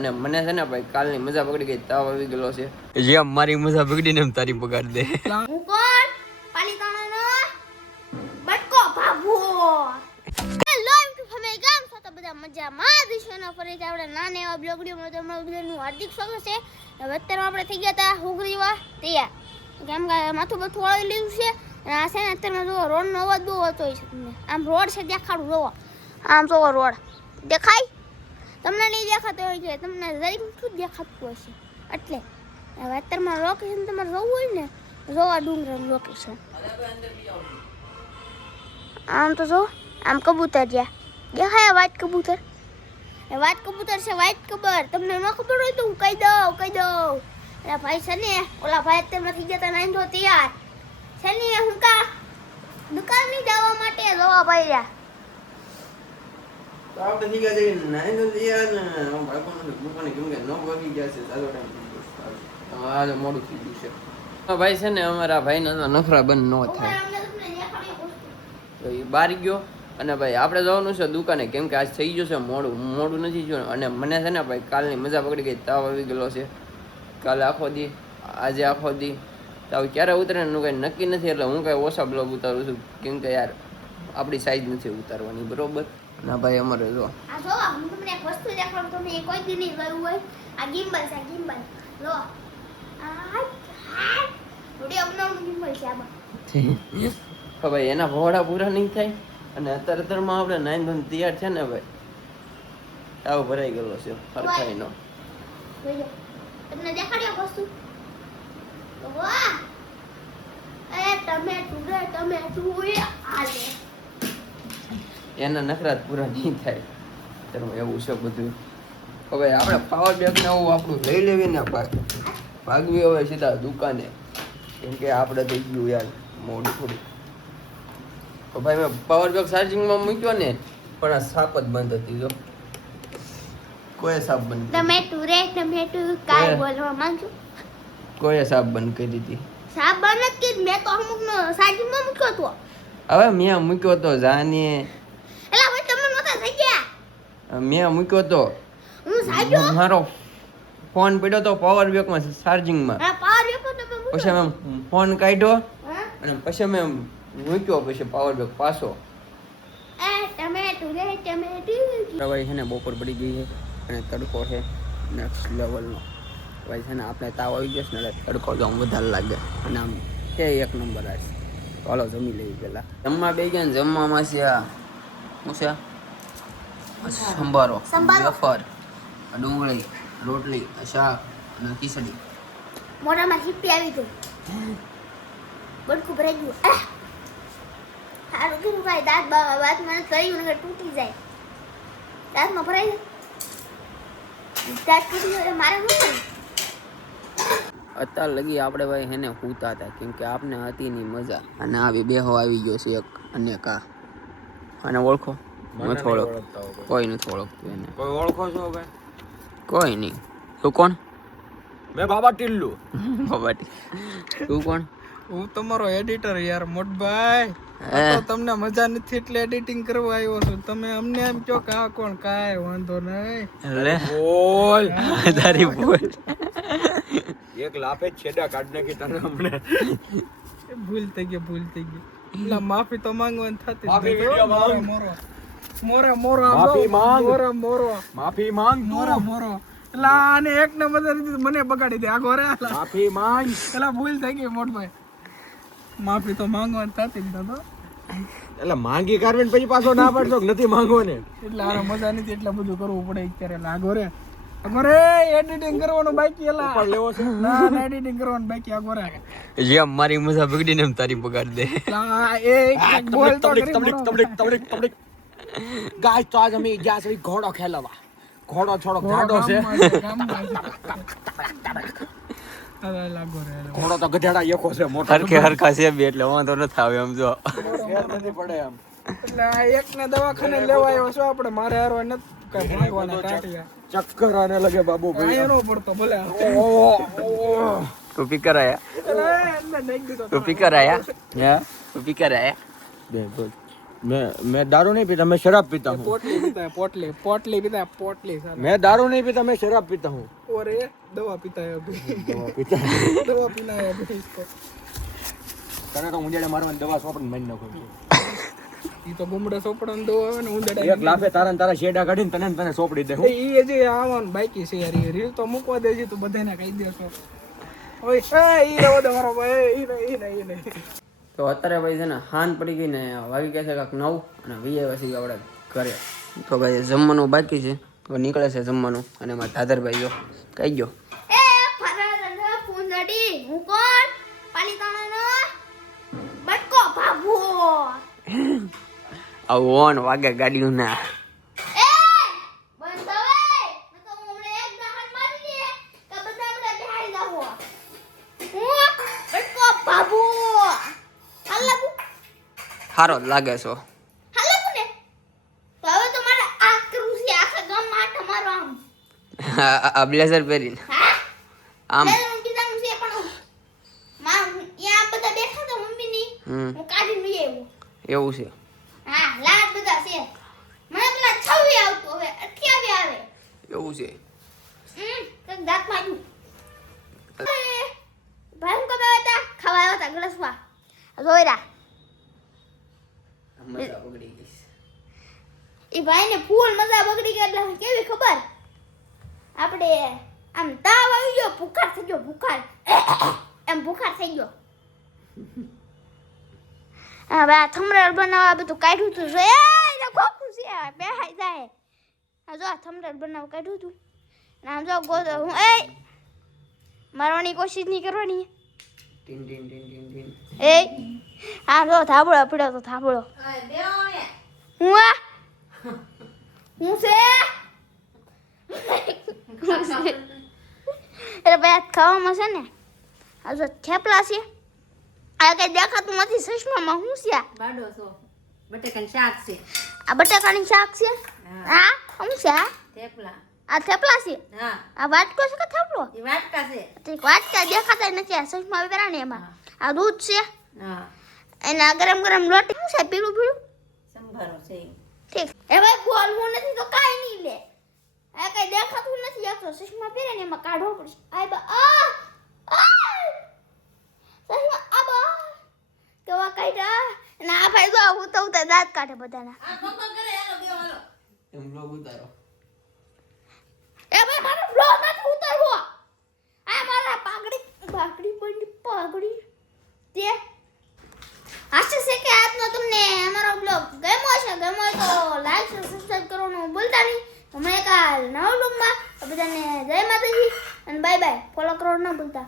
અને મને છે ને ભાઈ કાલની મજા પકડી ગઈ તાવ આવી ગયેલો છે. જેમ મારી મજા બગડી ને એમ તારી બગાડ દે. હું કોણ પાલિતાણાનો બટકો ભાભો. હેલો એમ ટુ ફેમિલી ગામ છો તો બધા મજામાં દિશોના ફરીથી આપણે નાના એવા બ્લોગડીઓમાં તમારું બધાનું હાર્દિક સ્વાગત છે. હવે અત્યારે આપણે થઈ ગયા હતા હુગરીવા તૈયાર. કેમ કે માથું બધું વાળી લીધું છે. અને આ છે ને અત્યારમાં જુઓ રોડનો અવાજ બહુ હતો છે તમને. આમ રોડ છે દેખાડું જોવો આમ જોવો રોડ. દેખાય? તમને નહીં દેખાતો હોય છે તમને જરીક શું દેખાતું હશે. એટલે અત્યારમાં લોકેશન તમારે જોવું હોય ને જોવા ડુંગરનું લોકેશન આમ તો જો, આમ કબૂતર જ્યાં દેખાય વાત કબૂતર? એ વાત કબૂતર છે, વાઈટ કબર. તમને ન ખબર હોય તો હું કહી દઉં કહી દઉં. એટલે ભાઈ, છે ને, ઓલા ભાઈ અત્યારમાં થઈ ગયા નાઈન તો તૈયાર. છે ને, હું કા દુકાનની જવા માટે? જોવા ભાઈ રહ્યા. તો આપણે ગયા છે નાઈ તો તૈયાર ને ભાગવાનું મૂકવાની કેમ કે નવ વાગી ગયા છે સારો ટાઈમ. આજે મોડું થઈ ગયું છે તો ભાઈ છે ને અમારા ભાઈના તો નખરા બંધ ન થાય. તો એ બહાર ગયો અને ભાઈ આપણે જવાનું છે દુકાને કેમ કે આજ થઈ ગયું છે મોડું મોડું નથી જોયું અને મને છે ને ભાઈ કાલની મજા પકડી ગઈ તાવ આવી ગયેલો છે કાલે આખો દી આજે આખો દી તાવ ક્યારે ઉતરે એનું કંઈ નક્કી નથી એટલે હું કાંઈ ઓછા બ્લોગ ઉતારું છું કેમ કે યાર આપણી સાઈઝ નથી ઉતારવાની બરોબર ના ભાઈ અમારે જો. આ જો હું તમને એક વસ્તુ દેખાડું તમે કોઈ દી નહીં જોયું હોય. આ ગિમ્બલ છે ગિમ્બલ લો ભાઈ એના ભોળા પૂરા નહીં થાય? અને અત્યારે અત્યારમાં આપણે નાઈન ધોન તૈયાર છે ને ભાઈ? તાવ ભરાઈ ગયેલો છે હરખાઈનો. તમને દેખાડ્યો વસ્તુ? વાહ. એ ટમેટું ટુડે ટમેટું એ આ લે એના નખરા પૂરા નહીં થાય. તેનું એવું છે બધું. હવે આપણે પાવર બેંકને આવું આપણું લઈ લેવી ને ભાગ. ભાગવી હવે સીધા દુકાને. કેમ કે આપણે થઈ ગયું યાર મોડું થોડું. તો ભાઈ મેં પાવર બેંક ચાર્જિંગમાં મૂક્યો ને પણ આ સાપ જ બંધ હતી જો. કોઈ સાપ બંધ તમે ટમેટું રે ટમેટું કાય ઓય. બોલવા માંગો કોઈ સાપ બંધ કરી દીધી? સાપ બંધ કીધું મેં તો અમુક સાજીમાં મૂક્યો તો હવે મેં મૂક્યો તો જાને એલા ભાઈ તમે નતા થઈ ગયા મેં મૂક્યો તો. મારો ફોન પડ્યો તો પાવર બેગમાં ચાર્જિંગમાં પછી મેં ફોન કાઢ્યો અને પછી મેં મૂક્યો પછી પાવર બેગ પાછો. ભાઈ છે ને બપોર પડી ગઈ છે અને તડકો છે નેક્સ્ટ લેવલનો ભાઈ છે ને આપણે તાવ આવી ગયો છે ને તડકો જો આમ વધારે લાગે. અને આમ કે એક નંબર આવે ચાલો જમી લઈએ પેલા જમવા બે ગયા ને જમવામાં છે આ. શું છે? સંભારો સંભારો. ડુંગળી રોટલી શાક અને ખીચડી. મોઢામાં હિપ્પી આવી ગયું બડકું ભરાઈ ગયું! સારું કીધું ભાઈ? દાંત દાંતમાં નથી કર્યું નકર તૂટી જાય. દાંતમાં ભરાઈ જાય દાંત તૂટી જાય મારે શું? અત્યાર લગી આપણે ભાઈ હેને હૂતા હતા કેમ કે આપને હતી ની મજા. અને આવી બેહો આવી ગયો છે એક અને કા. અને ઓળખો. નથી ઓળખતો કોઈ. નથી ઓળખતું એને. કોઈ ઓળખો છો ભાઈ કોઈ નહીં. તું કોણ? મેં બાબા ટિલ્લુ. બાબાટી તું કોણ? હું તમારો એડિટર યાર મોટભાઈ. હે? તો તમને મજા નથી એટલે એડિટિંગ કરવા આવ્યો છું. તમે અમને એમ કહો કે આ કોણ? કાંઈ વાંધો નહીં. લે બોલ. તારી બોલ એક લાફે જ છેડા કાઢ નાખી તને હમણે. એ ભૂલ થઈ ગઈ ભૂલ થઈ ગઈ. એટલે માફી તો માંગવાની થતી જ માફી નથી. વીડિયો મોરો માંગ. મોરો મોરા માફી માંગ. મોરા મોરો. માફી માંગ મોરા મોરો. એટલે આને એક ને મજા નથી મને બગાડી દે. આ ઘરે માફી માંગ. એટલે ભૂલ થઈ ગઈ મોટભાઈ માફી તો માંગવાની થતી જ નતો એટલે માંગી કાઢવીને પછી પાછો ના પડતો નથી માંગવો ને એટલે આને મજા નથી એટલે બધું કરવું પડે અત્યારે. એટલે આ ઘરે. એડિટિંગ કરવાનું બાકી એલા પણ લેવો છે. ના ના એડિટિંગ કરવાનું બાકી ઘરે. જેમ મારી મજા બગડી ને એમ તારી બગાડ દે. એ એક બોલ તો. ગાય તો આજ અમે ગયા છે ઘોડો ખેલવા. ઘોડો છોડો ઘાડો છે. ઘોડો તો ગધેડા એકો છે મોટો હરખે હરખા છે બે એટલે વાંધો નથી થાવે એમ જો. નથી પડે એમ. એટલે આ એક ને દવાખાને લેવા આવ્યો છો. આપણે મારે હારવા નથી કઈ ભાગવાના ટાટિયા ચક્કર આને લગે બાબુ ભાઈ એનો પડતો ભલે તું પીકર આયા તું પીકર આયા હે? તું પીકર આયા બે બોલ. मैं मैं दारू नहीं पीता मैं शराब पीता हूँ पोटली पीता है पोटली पोटली पीता है पोटली साला मैं दारू नहीं पीता मैं शराब पीता हूँ और ये दवा पीता है अभी दवा पीता है दवा पीना है अभी इसको તને તો ઊંઝાડે મારવાની દવા સોંપીને મારી નાખું છું. ये तो गुमड़ा सोपड़ा दवा આવે ને ઉંદડા એક લાફે તારા ને તારા શેડા કાઢીને તને ને તને સોંપડી દે હું એ હજી આવવાનું બાકી છે યાર એ રીલ તો મૂકવા દેજે તો બધાને કહી દેશો ઓય એ ઈ રવો દે મારો ભાઈ ઈ નહીં ઈ નહીં ઈ નહીં તો અત્યારે ભાઈ છે ને હાન પડી ગઈ ને વાગી ગયા છે કાંક નવ અને વીએ પછી આપણે ઘરે. તો ભાઈ જમવાનું બાકી છે. તો નીકળે છે જમવાનું અને મારા ગયો. કઈ ગયો આવું ઓન વાગે ગાડીઓ બેઠા હતા મમ્મીની. હમ. હું કાઢીને લઈ આવ્યો. એવું છે. છે. એવું છે. ભાઈ હું હતા ખાવા આવ્યા હતા ગળસવા જોયરા મજા બગડી ગઈ એ ભાઈને ફૂલ મજા બગડી ગઈ એટલે કેવી ખબર? આપણે આમ તાવ આવી ગયો ભૂખાર થઈ ગયો ભૂખાર. એમ ભૂખાર થઈ ગયો. હવે આ થમરેલ બનાવવા બધું કાઢ્યું તું. જો ખોખું છે. બેહાઈ જાય. આ જો આ થમરેલ બનાવવા કાઢ્યું તું. અને આમ જો ગોતો હું એ મારવાની કોશિશ નહીં કરવાની. એ આ તો થાબળો પડ્યો તો થાબળો હું આ? હું છે? એટલે ભાઈ ખાવામાં છે ને આ તો થેપલા છે. આ કઈ દેખાતું નથી ચશ્મામાં હું છે આ? બાડો છો. બટેકાનું શાક છે. આ બટાકાની શાક છે? આ? શું છે આ? થેપલા. આ થેપલા છે? હા. આ વાટકો છે કે થેપલો એ વાટકા છે. વાટકા દેખાતા નથી આ સસમા પહેરા ને એમાં આ દૂધ છે. હા. એના ગરમ ગરમ લોટી શું છે? પીળું પીળું? સંભારો છે ઠીક. એ ભાઈ બોલવું નથી તો કાઈ નહીં લે. આ કઈ દેખાતું નથી. એક તો ચશ્મા પહેરે ને એમાં કાઢવો પડશે. આ બા આ! આ! ચશ્મા આ બા! કેવા કાઢ્યા અને આ ભાઈ જો હું તો ઉતા દાંત કાઢે બધાના. આ પપ્પા કરે હાલો બે હાલો. એમ બ્લોગ ઉતારો. એ ભાઈ મારો બ્લોગ નથી ઉતારવો. આ મારા પાઘડી પાઘડી પડી પાઘડી. તે આશા છે કે આજનો તમને અમારો બ્લોગ ગમ્યો હશે ગમ્યો હોય તો લાઈક અને સબસ્ક્રાઇબ કરવાનું ભૂલતા નહીં તો મળીએ કાલ નવા બ્લોગમાં બધાને જય માતાજી અને બાય બાય ફોલો કરવાનું ના ભૂલતા.